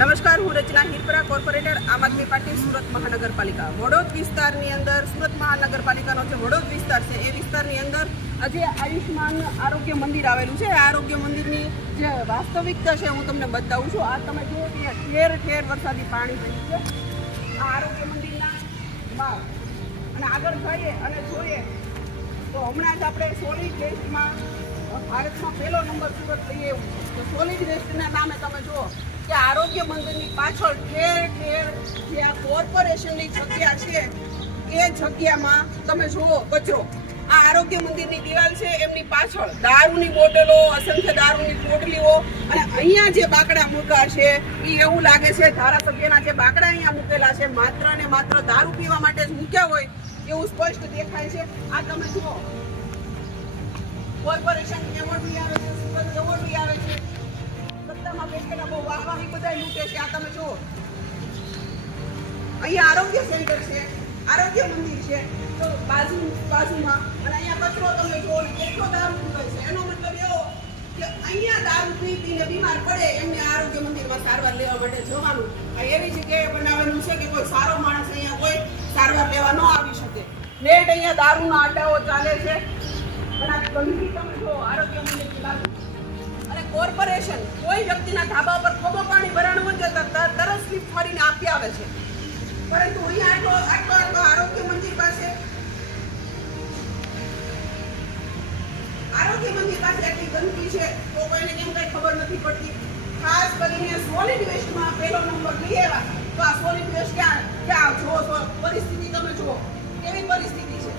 નમસ્કાર, હું રચના હિરપરા, કોર્પોરેટર આમ આદમી પાર્ટી સુરત મહાનગરપાલિકા. વડોદ વિસ્તારની અંદર સુરત મહાનગરપાલિકાનો જે વડોદ વિસ્તાર છે એ વિસ્તારની અંદર આજે આયુષ્માન આરોગ્ય મંદિર આવેલું છે. આ આરોગ્ય મંદિરની જે વાસ્તવિકતા છે હું તમને બતાવું છું. આ તમે જુઓ કે ઠેર ઠેર વરસાદી પાણી થયું છે આ આરોગ્ય મંદિરના બહાર. અને આગળ જઈએ અને જોઈએ તો હમણાં જ આપણે સોલિડ વેસ્ટમાં ભારતમાં પહેલો નંબર સુરત લઈએ એવું છે. તો સોલિડ વેસ્ટના નામે તમે જુઓ કે આરોગ્ય મંદિરની પાછળ ઠેર ઠેર જે આ કોર્પોરેશનની જગ્યા છે એ જગ્યામાં તમે જુઓ કચરો. આ આરોગ્ય મંદિરની દિવાલ છે એમની પાછળ દારૂની બોટલો, અસંખ્ય દારૂની પોટલીઓ અને અહીંયા જે બાકડા મૂકા છે એ એવું લાગે છે ધારાસભ્યના જે બાકડા અહીંયા મૂકેલા છે માત્ર ને માત્ર દારૂ પીવા માટે જ મૂક્યા હોય એવું સ્પષ્ટ દેખાય છે. આ તમે જુઓ કોર્પોરેશન એવોર્ડ બી આવે છે, સુરત એવોર્ડ બી આવે છે. સત્તામાં બેઠેલા બહુ વાહવાહી બધા લૂંટે છે. આ તમે જુઓ અહીંયા આરોગ્ય સેન્ટર છે, આરોગ્ય મંદિર છે તો બાજુમાં અને અહીંયા કચરો તમે જુઓ ને કેટલો દારૂ પીવાય છે. એનો મતલબ એવો કે અહીંયા દારૂ પીને બીમાર પડે એમને આરોગ્ય મંદિરમાં સારવાર લેવા માટે જવાનું. આ એવી જગ્યાએ બનાવેલું છે કે કોઈ સારો માણસ અહીંયા કોઈ સારવાર લેવા ન આવી શકે. નેટ અહીંયા દારૂના અડ્ડાઓ ચાલે છે અને આ ગંદકી તમે જુઓ આરોગ્ય મંદિરની બાજુ. અને કોર્પોરેશન કોઈ વ્યક્તિના ધાબા પર ખોબો પાણી ભરાણું હોય તો તરત સ્લીપ મારીને આપી આવે છે. પરંતુ અહીંયા આટલો આરોગ્ય મંદિર પાસે આટલી ગંદકી છે તો કોઈને કેમ કઈ ખબર નથી પડતી. ખાસ કરીને સોલિડ વેસ્ટમાં પહેલો નંબર લઈ આવ્યા તો આ સોલિડ વેસ્ટ ક્યાં જો પરિસ્થિતિ તમે જુઓ કેવી પરિસ્થિતિ છે,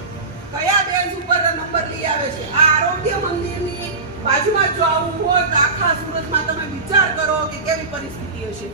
કયા બેન્ચ ઉપર નંબર લઈ આવે છે. આ આરોગ્ય મંદિરની બાજુમાં જો આવું હોય તો આખા સુરતમાં તમે વિચાર કરો કે કેવી પરિસ્થિતિ હશે.